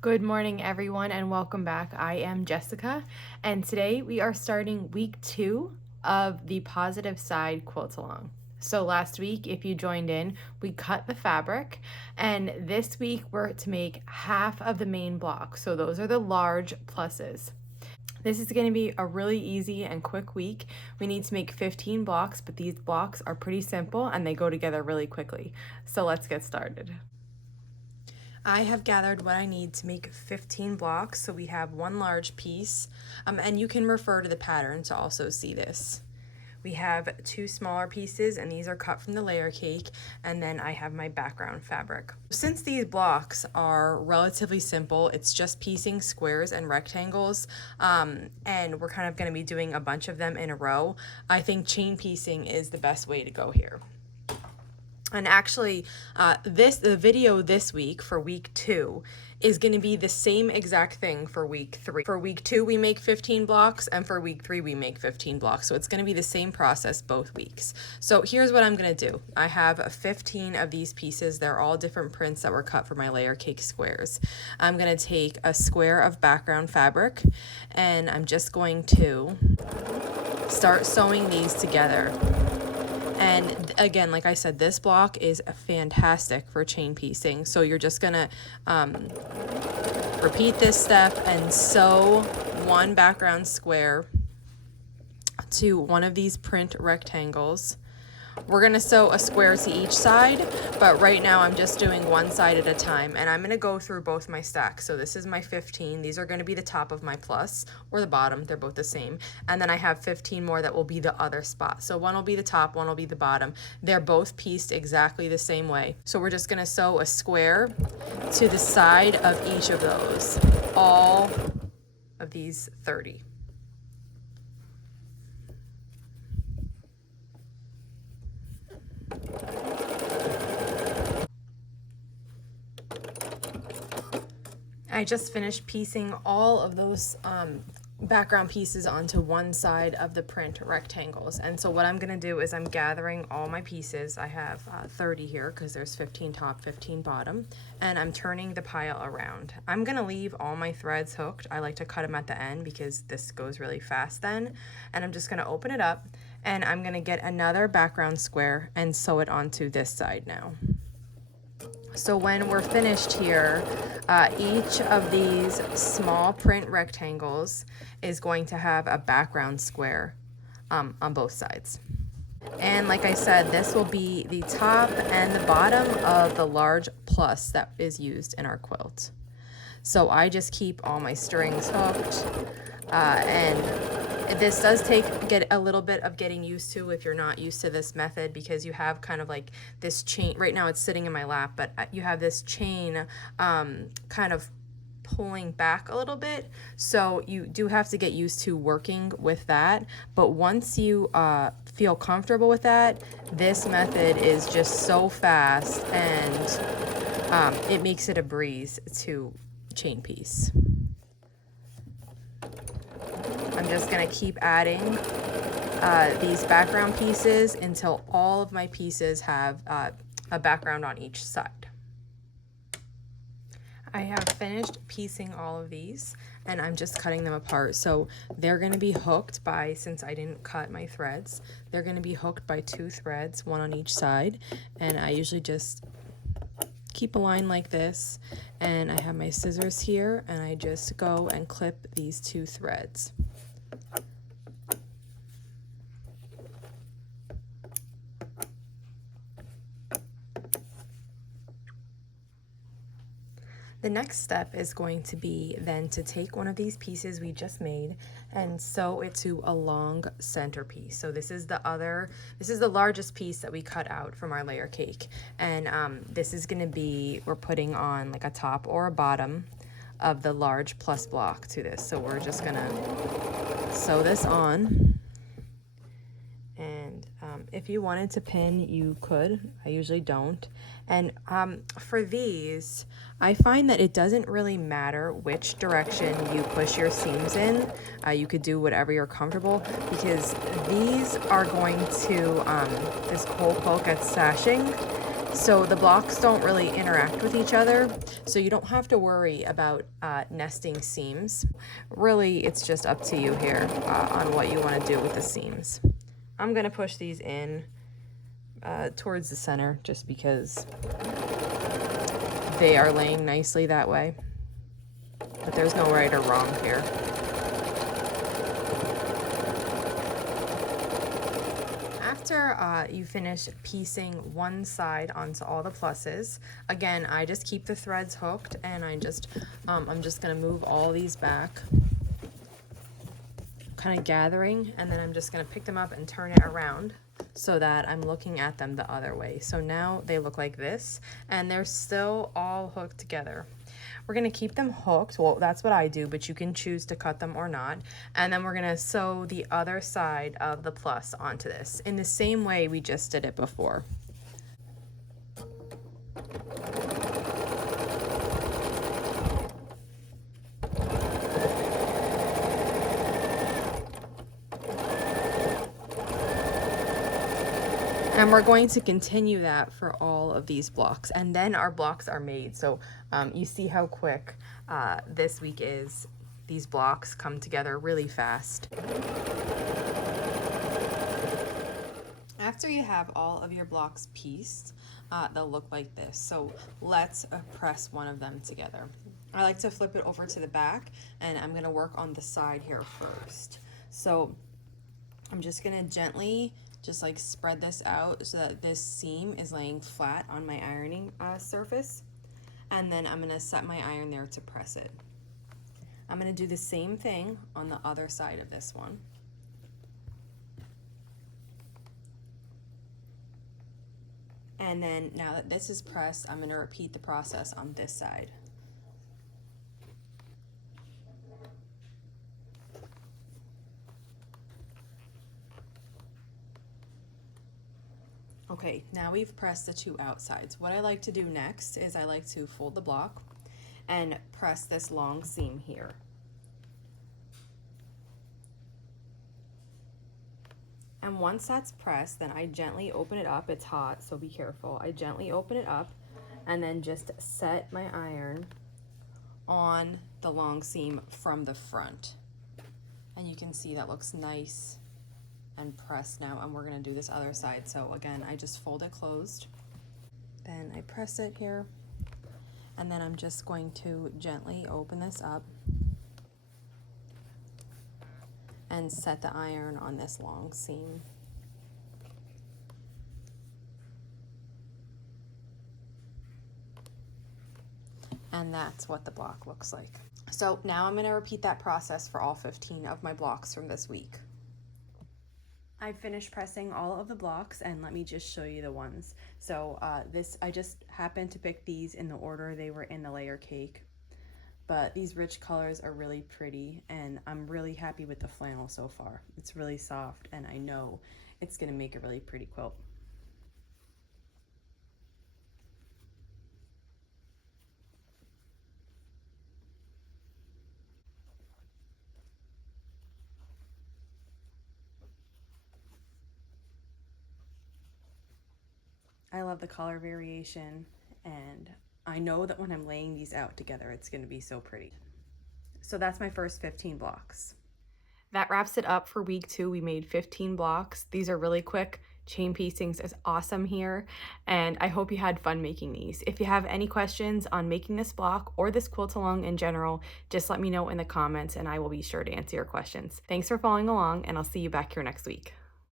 Good morning, everyone, and welcome back. I am Jessica, and today we are starting week 2 of the Positive Side Quilt Along. So last week, if you joined in, we cut the fabric, and this week we're to make half of the main block. So those are the large pluses. This is going to be a really easy and quick week. We need to make 15 blocks, but these blocks are pretty simple and they go together really quickly. So let's get started. I have gathered what I need to make 15 blocks, so we have one large piece, and you can refer to the pattern to also see this. We have two smaller pieces, and these are cut from the layer cake, and then I have my background fabric. Since these blocks are relatively simple, it's just piecing squares and rectangles, and we're kind of going to be doing a bunch of them in a row. I think chain piecing is the best way to go here. And actually, the video this week for week 2 is going to be the same exact thing for week 3. For week 2, we make 15 blocks, and for week 3, we make 15 blocks. So it's going to be the same process both weeks. So here's what I'm going to do. I have 15 of these pieces. They're all different prints that were cut for my layer cake squares. I'm going to take a square of background fabric, and I'm just going to start sewing these together. And again, like I said, this block is fantastic for chain piecing. So you're just gonna repeat this step and sew one background square to one of these print rectangles. We're gonna sew a square to each side, but right now I'm just doing one side at a time, and I'm gonna go through both my stacks. So this is my 15. These are gonna be the top of my plus, or the bottom, they're both the same. And then I have 15 more that will be the other spot. So one will be the top, one will be the bottom. They're both pieced exactly the same way. So we're just gonna sew a square to the side of each of those, all of these 30. I just finished piecing all of those background pieces onto one side of the print rectangles. And so what I'm going to do is I'm gathering all my pieces. I have 30 here because there's 15 top, 15 bottom, and I'm turning the pile around. I'm going to leave all my threads hooked. I like to cut them at the end because this goes really fast then. And I'm just going to open it up, and I'm going to get another background square and sew it onto this side now. So when we're finished here, each of these small print rectangles is going to have a background square on both sides. And like I said, this will be the top and the bottom of the large plus that is used in our quilt. So I just keep all my strings hooked, and this does get a little bit of getting used to if you're not used to this method, because you have kind of like this chain. Right now it's sitting in my lap, but you have this chain kind of pulling back a little bit. So you do have to get used to working with that. But once you feel comfortable with that, this method is just so fast, and it makes it a breeze to chain piece. I'm just going to keep adding these background pieces until all of my pieces have a background on each side. I have finished piecing all of these, and I'm just cutting them apart. So they're going to be hooked by, since I didn't cut my threads, they're going to be hooked by 2 threads, one on each side. And I usually just keep a line like this, and I have my scissors here, and I just go and clip these 2 threads. The next step is going to be then to take one of these pieces we just made and sew it to a long centerpiece. So this is the largest piece that we cut out from our layer cake. And this is going to be, we're putting on like a top or a bottom of the large plus block to this. So we're just going to sew this on. And if you wanted to pin, you could. I usually don't. And for these, I find that it doesn't really matter which direction you push your seams in. You could do whatever you're comfortable, because these are going to, this whole quilt gets sashing, So the blocks don't really interact with each other, so you don't have to worry about nesting seams. Really, it's just up to you here on what you want to do with the seams. I'm gonna push these in towards the center just because they are laying nicely that way. But there's no right or wrong here. After you finish piecing one side onto all the pluses, again, I just keep the threads hooked, and I'm just gonna move all these back, kind of gathering, and then I'm just gonna pick them up and turn it around so that I'm looking at them the other way. So now they look like this, and they're still all hooked together. We're gonna keep them hooked. Well, that's what I do, but you can choose to cut them or not. And then we're gonna sew the other side of the plus onto this in the same way we just did it before. And we're going to continue that for all of these blocks, and then our blocks are made. So you see how quick this week is. These blocks come together really fast. After you have all of your blocks pieced, they'll look like this. So let's press one of them together. I like to flip it over to the back, and I'm gonna work on the side here first. So I'm just gonna gently just like spread this out so that this seam is laying flat on my ironing surface. And then I'm gonna set my iron there to press it. I'm gonna do the same thing on the other side of this one. And then now that this is pressed, I'm gonna repeat the process on this side. Okay, now we've pressed the two outsides. What I like to do next is I like to fold the block and press this long seam here. And once that's pressed, then I gently open it up. It's hot, so be careful. I gently open it up and then just set my iron on the long seam from the front. And you can see that looks nice and pressed now, and we're gonna do this other side. So again, I just fold it closed, then I press it here, and then I'm just going to gently open this up and set the iron on this long seam. And that's what the block looks like. So now I'm gonna repeat that process for all 15 of my blocks from this week. I finished pressing all of the blocks, and let me just show you the ones. So I just happened to pick these in the order they were in the layer cake, but these rich colors are really pretty, and I'm really happy with the flannel so far. It's really soft, and I know it's gonna make a really pretty quilt. I love the color variation, and I know that when I'm laying these out together, it's gonna be so pretty. So that's my first 15 blocks. That wraps it up for week 2. We made 15 blocks. These are really quick. Chain piecings is awesome here, and I hope you had fun making these. If you have any questions on making this block or this quilt along in general, just let me know in the comments and I will be sure to answer your questions. Thanks for following along, and I'll see you back here next week.